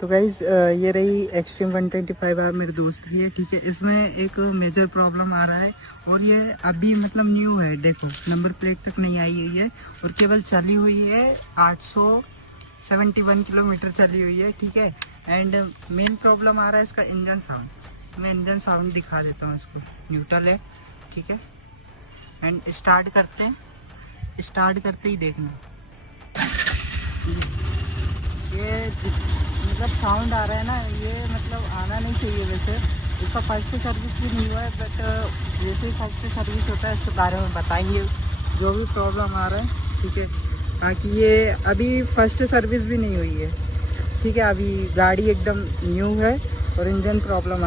तो गाइज ये रही एक्सट्रीम 125R, मेरे दोस्त की है, ठीक है। इसमें एक मेजर प्रॉब्लम आ रहा है और ये अभी मतलब न्यू है, देखो नंबर प्लेट तक नहीं आई हुई है और केवल चली हुई है 871 किलोमीटर चली हुई है, ठीक है। एंड मेन प्रॉब्लम आ रहा है इसका इंजन साउंड। मैं इंजन साउंड दिखा देता हूँ इसको। न्यूट्रल है, ठीक है। एंड स्टार्ट करते हैं, स्टार्ट करते ही देखना ये मतलब साउंड आ रहा है ना, ये मतलब आना नहीं चाहिए वैसे। इसका फर्स्ट सर्विस भी नहीं हुआ है, बट जैसे ही फर्स्ट सर्विस होता है इसके बारे में बताएंगे जो भी प्रॉब्लम आ रहा है, ठीक है। ताकि ये अभी फर्स्ट सर्विस भी नहीं हुई है, ठीक है। अभी गाड़ी एकदम न्यू है और इंजन प्रॉब्लम आ